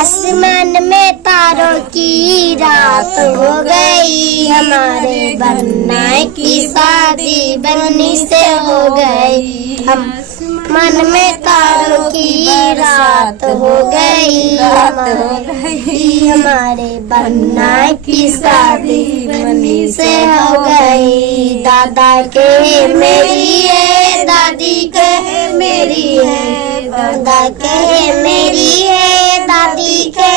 आसमान में तारों की रात हो गई, हमारे बन्ना की शादी बन्नी से हो गई। हम मन में तारों की रात हो गई, हमारे बन्ना की शादी बन्नी से हो गई। दादा के मेरी है, दादी के मेरी है, दादा के मेरी है, दादी के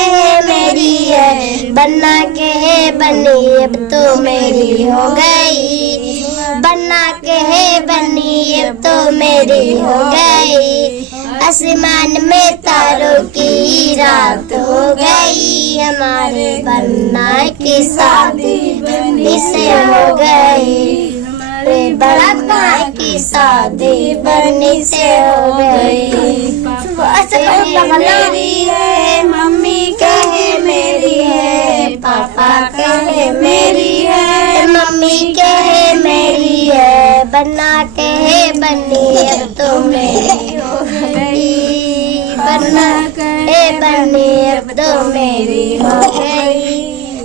मेरी है, बन्ना के बन्नी अब तो मेरी हो गई, बन्ना के बन्नी अब तो मेरी हो गई। आसमान में तारों की रात हो गई, हमारे बन्ना की शादी बन्नी से हो गई, हमारे बन्ना की शादी बन्नी से हो गई। मेरी है, मम्मी कहे मेरी है, पापा कहे मेरी है, मम्मी कहे मेरी है, बन्ना कहे बन्नी अब तो मेरी हो गई, बन्ना कहे बन्नी अब तो मेरी हो गई।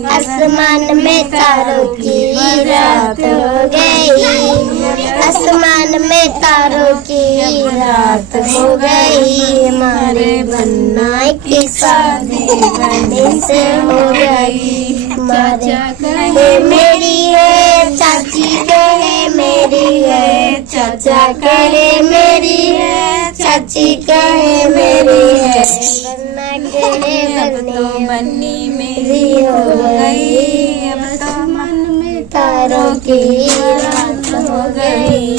आसमान में तारों की रात हो गई, आसमान में तारों की रात हो गई, हमारे बन्ना की शादी बन्नी से हो गई। चाचा कहे मेरी है, चाची कहे मेरी है, चाचा कहे मेरी है, चाची कहे मेरी है, बन्ना कहे बन्नी मेरी हो गई। अब तो मन में तारों की रात हो गई,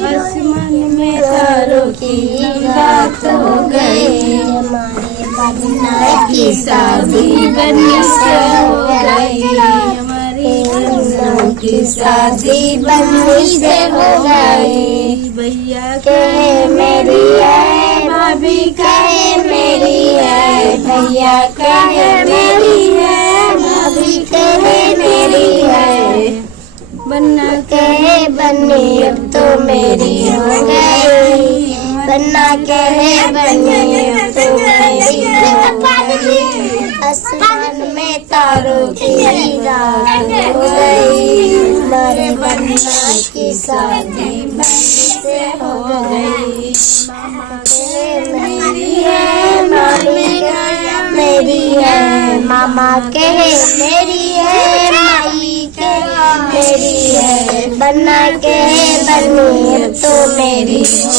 आसमान में तारों की रात हो गई, हमारे बन्ना की शादी बन्नी से हो गई, हमारे बन्ना की शादी बन्नी से हो गई। भैया कहे मेरी है, भाभी कहे मेरी है, भैया कहे मेरी है, भाभी कहे मेरी है, बन्ना कहे बन्नी अब तो मेरी हो गई, बन्ना कहे बन्नी अब तो मेरी हो गई। आसमान में तारों की रात हो गई, हमारे बन्ना की शादी बन्नी से हो गई। मामा कहे मेरी है, मामी कहे मेरी है, मामा कहे मेरी है, मामी कहे मेरी है, बन्ना कहे बन्नी अब तो मेरी हो